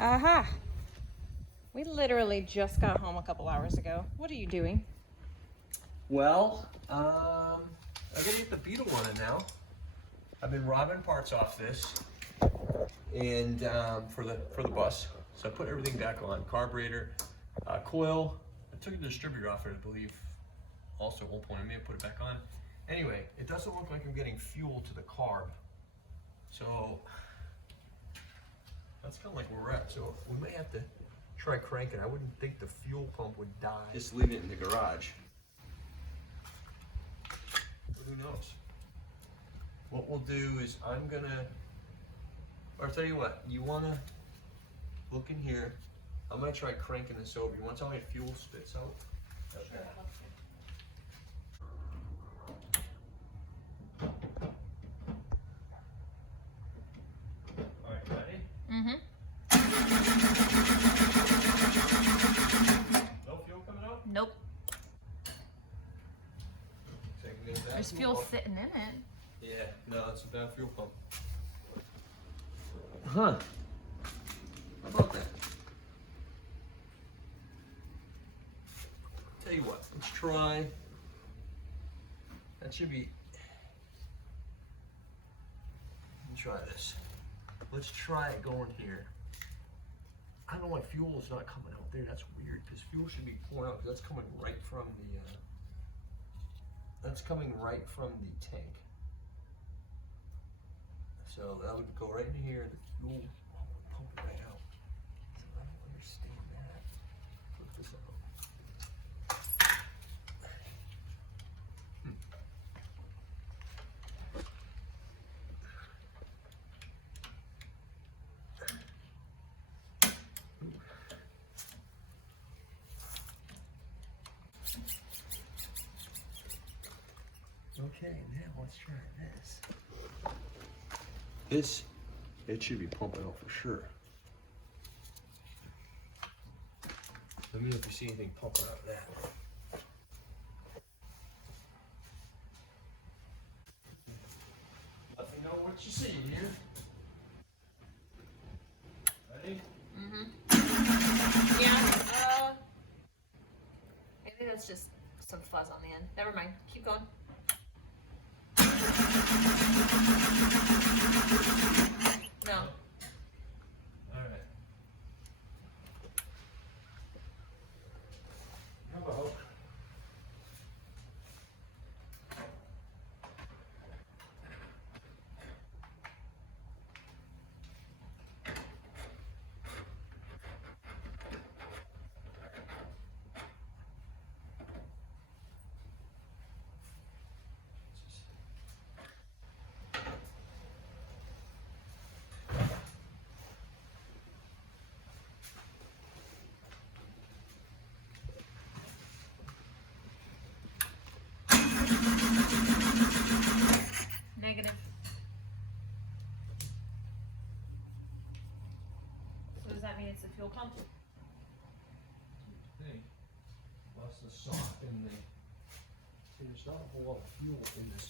Aha! We literally just got home a couple hours ago. What are you doing? Well, I gotta get the Beetle running now. I've been robbing parts off this, and for the bus. So I put everything back on: carburetor, coil. I took the distributor off it, I believe. Also, at one point, I may have put it back on. Anyway, it doesn't look like I'm getting fuel to the carb. So that's kind of like where we're at. So we may have to try cranking. I wouldn't think the fuel pump would die. Just leave it in the garage. But who knows? What we'll do is I'm gonna, or I'll tell you what, you wanna look in here. I'm gonna try cranking this over. You wanna tell me if fuel spits out? Okay. Sure, I'd love to. All right, ready? Mm-hmm. No fuel coming out? Nope. There's There's fuel sitting in it. Yeah, no, it's a bad fuel pump. Huh. How about that? Tell you what, let's try. That should be. Let me try this. Let's try it going here. I don't know why fuel is not coming out there. That's weird, because fuel should be pouring out, because that's coming right from the. That's coming right from the tank. So that would go right in here, and the fuel would pump it right out. So I don't understand that. Look this up. Okay, now let's try this. This, it should be pumping out for sure. Let me know if you see anything pumping out of that. Let me know what you see here. Ready? Mm-hmm. Yeah, I think that's just some fuzz on the end. Never mind. Keep going. No. All right. How about? Negative. So does that mean it's the fuel pump? Hey, plus the sock and the. See, there's not a whole lot of fuel in this.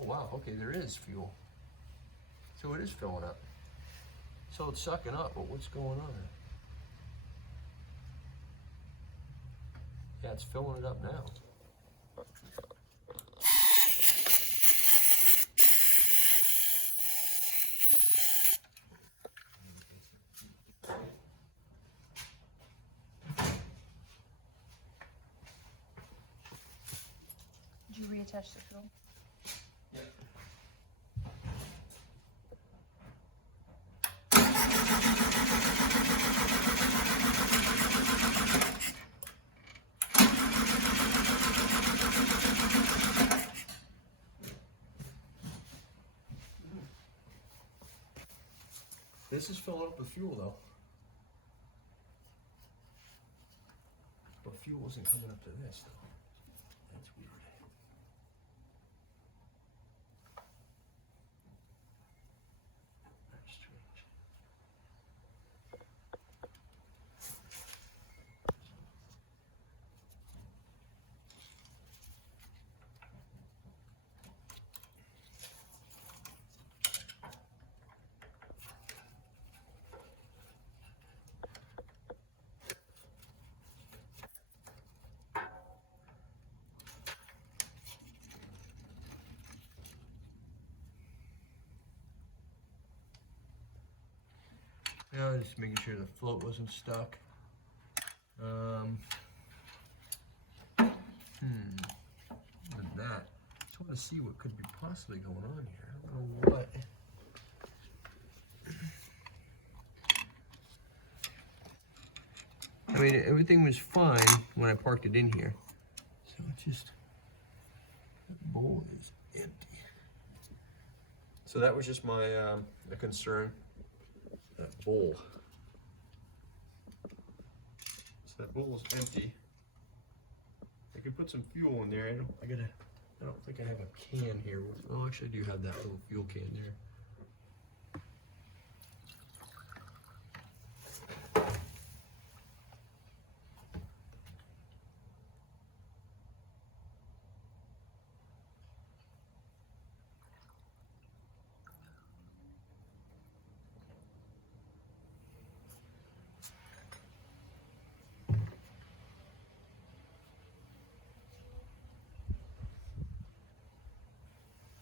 Oh wow, okay, there is fuel. So it is filling up. So it's sucking up, but what's going on? Yeah, it's filling it up now. Did you reattach the fuel? Yep. This is filling up with fuel though. But fuel isn't coming up to this though. That's weird. Very strange. Just making sure the float wasn't stuck. Other than that, just want to see what could be possibly going on here. I don't know what. I mean, everything was fine when I parked it in here. So it's just, that bowl is empty. So that was just my the concern, that bowl. So that bowl is empty. I could put some fuel in there. I don't think I have a can here. Oh, actually I do have that little fuel can there.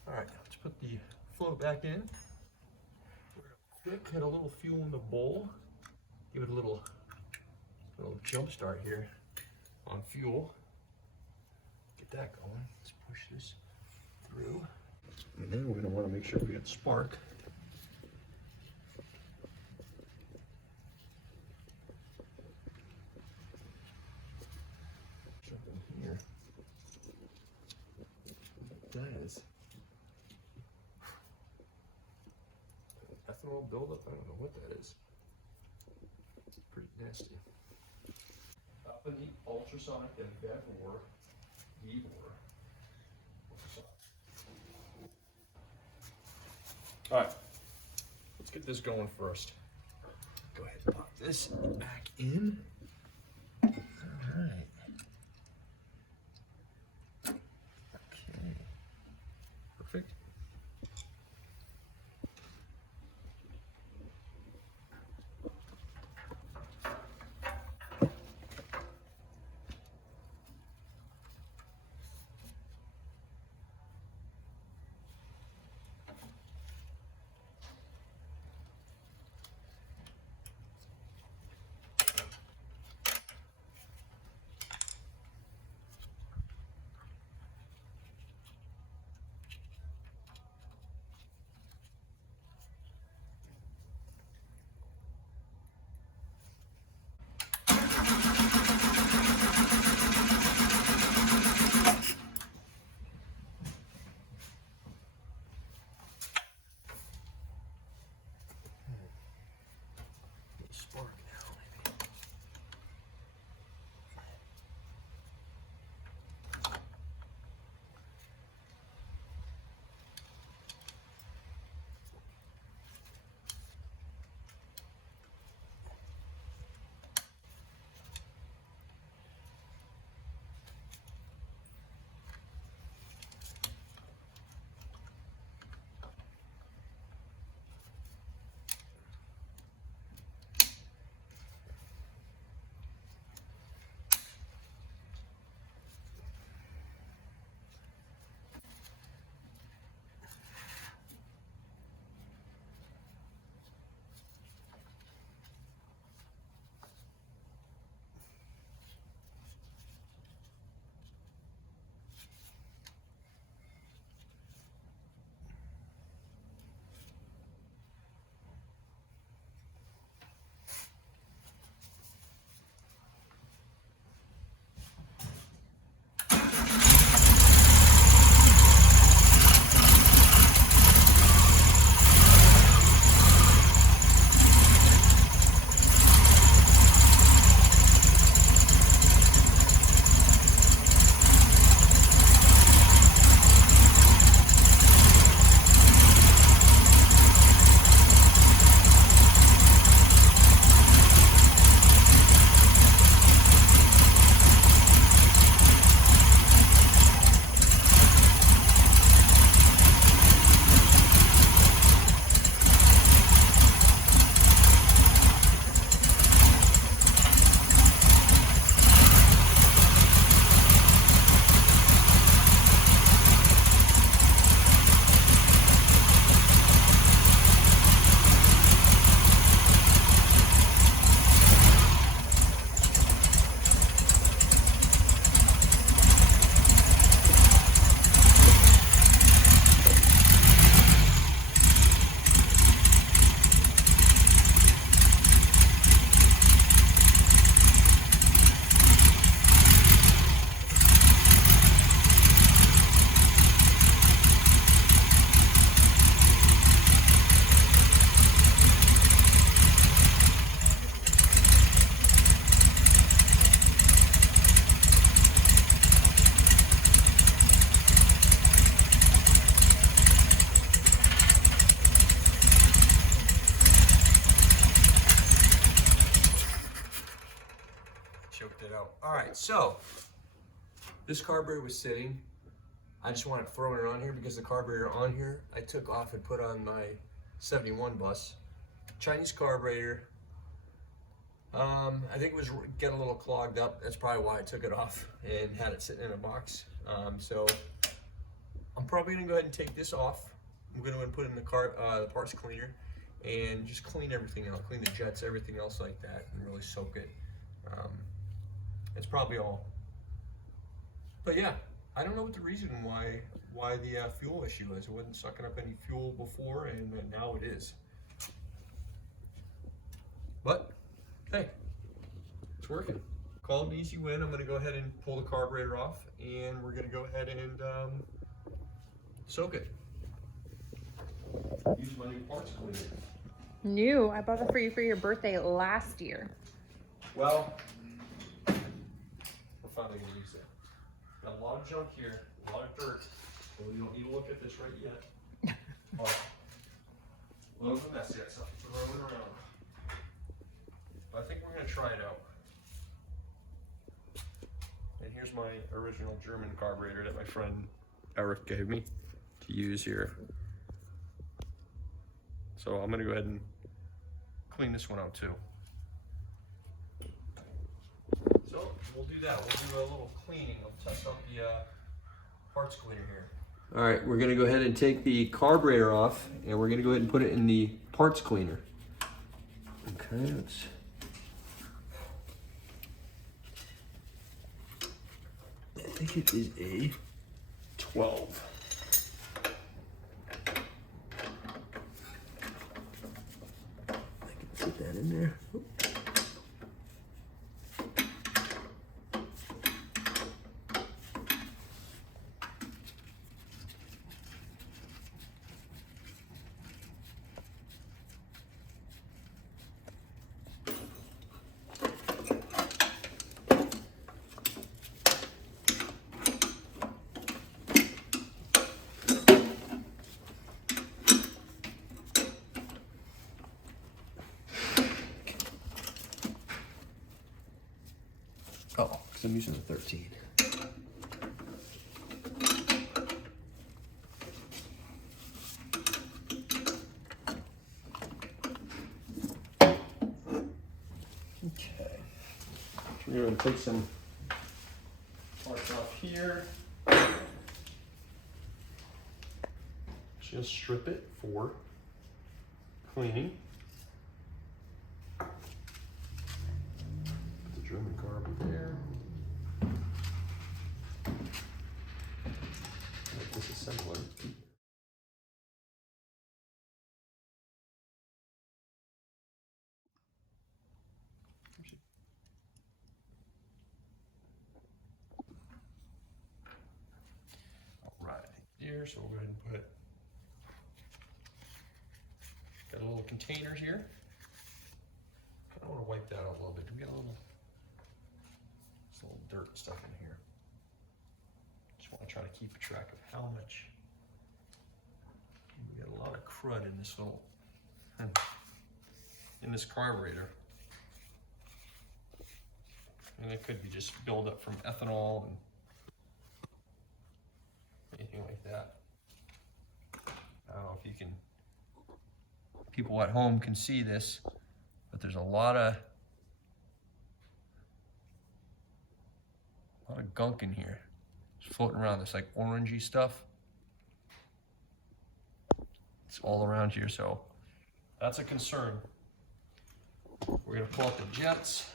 Alright, let's put the float back in. Quick, had a little fuel in the bowl. Give it a little jump start here on fuel. Get that going. Let's push this through. And then we're going to want to make sure we get spark. Jump in here. That is ethanol buildup. I don't know what that is. It's pretty nasty. Up in the ultrasonic and Vevor. All right, let's get this going first. Go ahead and pop this back in. All right. Okay. Perfect. Spark now, maybe. go. All right, so this carburetor was sitting. I just wanted to throw it on here because the carburetor on here I took off and put on my 71 bus. Chinese carburetor. I think it was getting a little clogged up. That's probably why I took it off and had it sitting in a box. So I'm probably gonna go ahead and take this off. I'm gonna go and put it in the parts cleaner and just clean everything out, clean the jets, everything else like that, and really soak it. That's probably all. But yeah, I don't know what the reason why the fuel issue is. It wasn't sucking up any fuel before, and now it is. But hey, it's working. Call it an easy win. I'm gonna go ahead and pull the carburetor off, and we're gonna go ahead and soak it. Use my new parts cleaner. New. I bought it for you for your birthday last year. Well, we're finally gonna use that. Got a lot of junk here, a lot of dirt. So we don't need to look at this right yet. All right. A little bit messy, so throw it around. But I think we're gonna try it out. And here's my original German carburetor that my friend Eric gave me to use here. So I'm gonna go ahead and clean this one out too. So we'll do that. We'll do a little cleaning. I'll test out the parts cleaner here. All right, we're gonna go ahead and take the carburetor off, and we're gonna go ahead and put it in the parts cleaner. Okay, let's. I think it is a 12. Put that in there. Oh, because I'm using the 13. Okay. We're going to take some parts off here. Just strip it for cleaning. German carb there. Make this assembler. All right, here. So we'll go ahead and put. Got a little container here. I want to wipe that out a little bit. Do we get a little? Little dirt and stuff in here. Just want to try to keep a track of how much. We got a lot of crud in this little, in this carburetor. And it could be just buildup from ethanol and anything like that. I don't know if you can, people at home can see this, but there's a lot of gunk in here. It's floating around, this like orangey stuff. It's all around here, so that's a concern. We're gonna pull up the jets.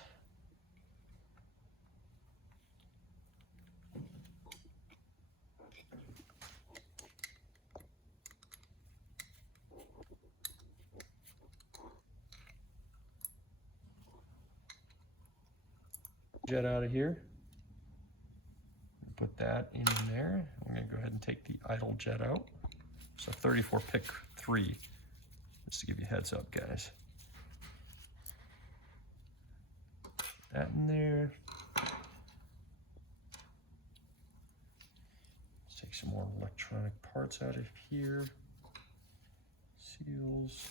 Jet out of here. Put that in there. I'm gonna go ahead and take the idle jet out. So 34 pick 3, just to give you a heads up, guys. Put that in there. Let's take some more electronic parts out of here. Seals.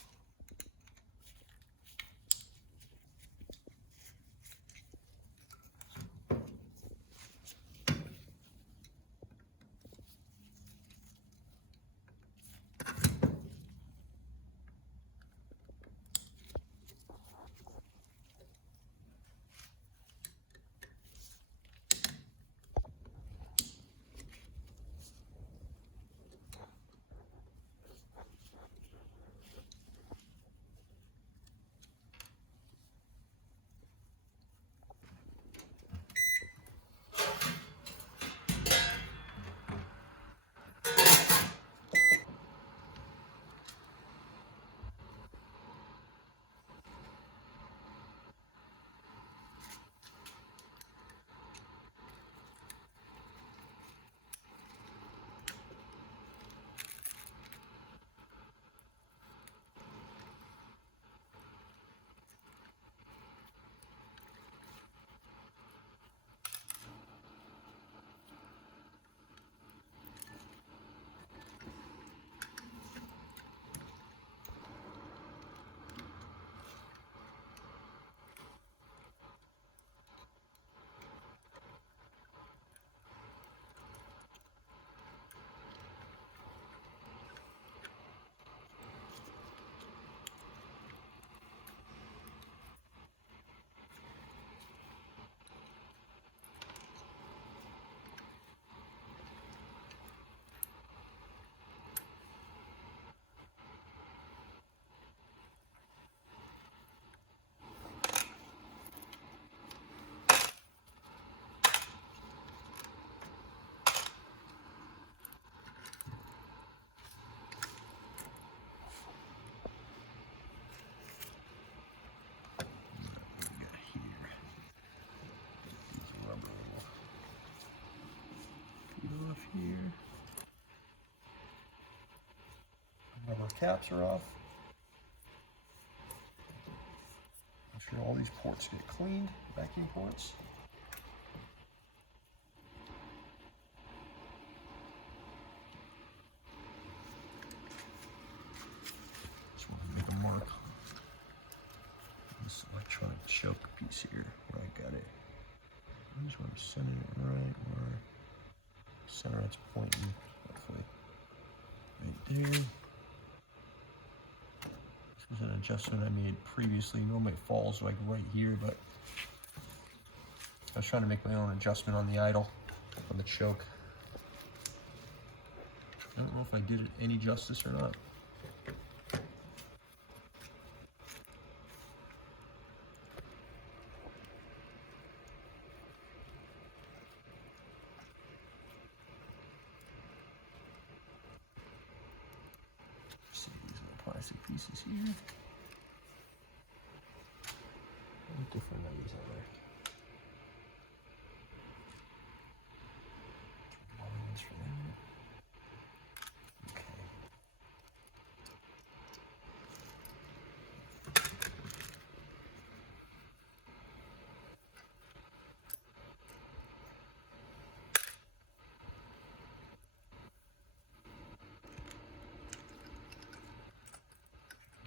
caps are off. Make sure all these ports get cleaned, vacuum ports. Just want to make a mark on this electronic choke piece here where I got it. I just want to center it right where center it's pointing, hopefully. Right there. This was an adjustment I made previously. Normally it falls like right here, but I was trying to make my own adjustment on the idle, on the choke. I don't know if I did it any justice or not. See these little plastic pieces here. What different numbers are there? Lines for them. Okay.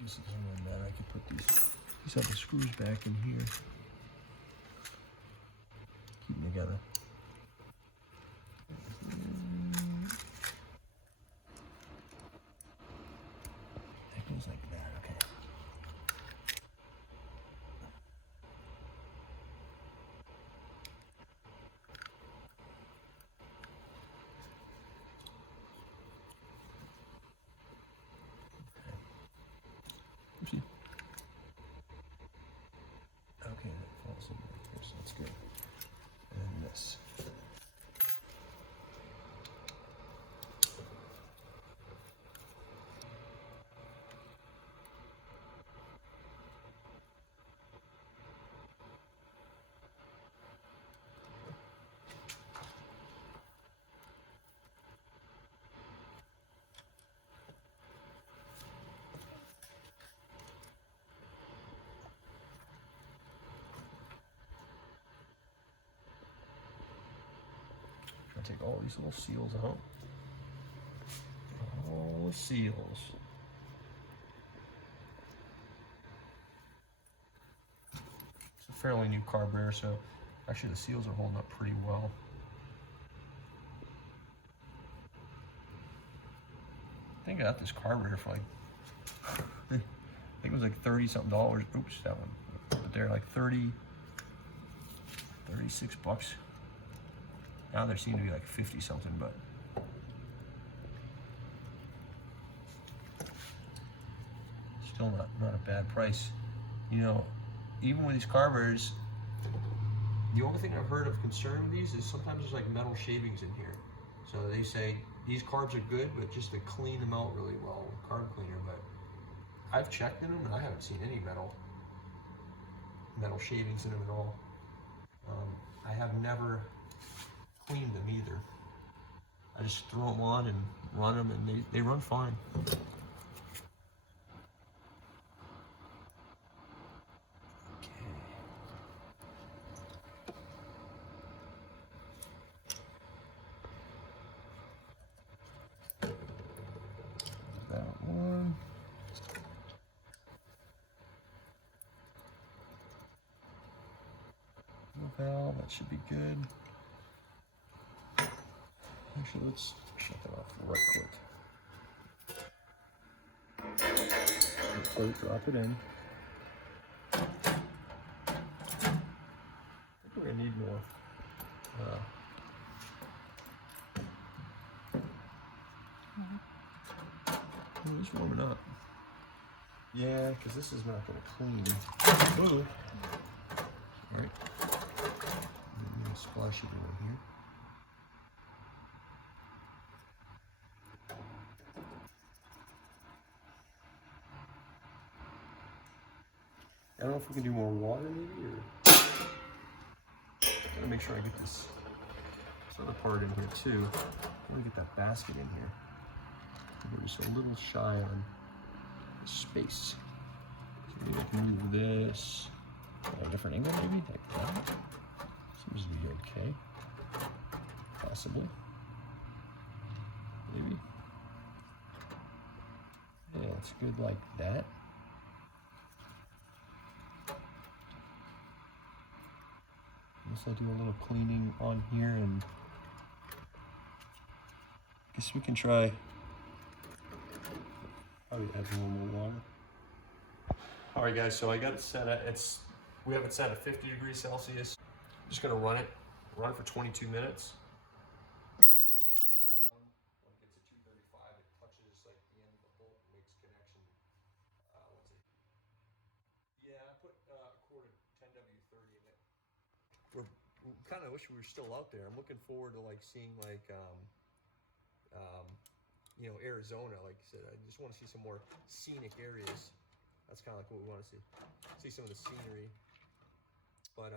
This doesn't really matter. I can put these other screws back in here. Keep them together. That goes like that, okay. Oopsie. Okay, that falls in there, so that's good. And this. Take all these little seals out. All the seals. It's a fairly new carburetor, so actually the seals are holding up pretty well. I think I got this carburetor for like, I think it was like $30-something. Oops, that one. But they're like 36 bucks. Now there seem to be like 50-something, but still not a bad price. You know, even with these carburetors, the only thing I've heard of concern with these is sometimes there's like metal shavings in here. So they say these carbs are good, but just to clean them out really well with carb cleaner. But I've checked in them and I haven't seen any metal shavings in them at all. I have never clean them either. I just throw them on and run them, and they run fine. Okay. That one. Valve, that should be good. Actually, let's shut that off right quick. Drop it in. I think we're gonna need more. It's warming up. Yeah, because this is not gonna clean. Ooh. All right. I'm gonna splash it in here. I don't know if we can do more water maybe, or gotta make sure I get this other part in here too. I want to get that basket in here. We're just a little shy on space. So we can move this a different angle maybe, like that. Seems to be okay. Possibly. Maybe. Yeah, it's good like that. Guess I'll do a little cleaning on here, and guess we can try probably add a little more water. All right, guys, so I got it set at, we have it set at 50 degrees Celsius. Just gonna run it for 22 minutes. When it gets to 235, it touches like the end of the bolt and makes connection. Yeah, I put a quart of 10W30 in it. We kind of wish we were still out there. I'm looking forward to like seeing like, you know, Arizona. Like I said, I just want to see some more scenic areas. That's kind of like what we want to see. See some of the scenery. But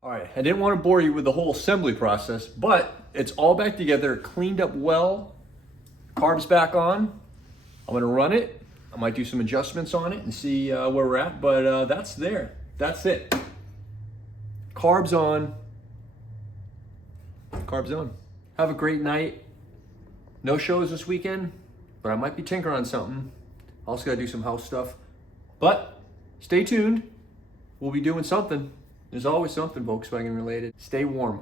all right, I didn't want to bore you with the whole assembly process, but it's all back together, cleaned up well. Carb's back on. I'm gonna run it. I might do some adjustments on it and see where we're at, but that's there. That's it. Carb's on. Carb's on. Have a great night. No shows this weekend, but I might be tinkering on something. Also gotta do some house stuff. But stay tuned. We'll be doing something. There's always something Volkswagen related. Stay warm.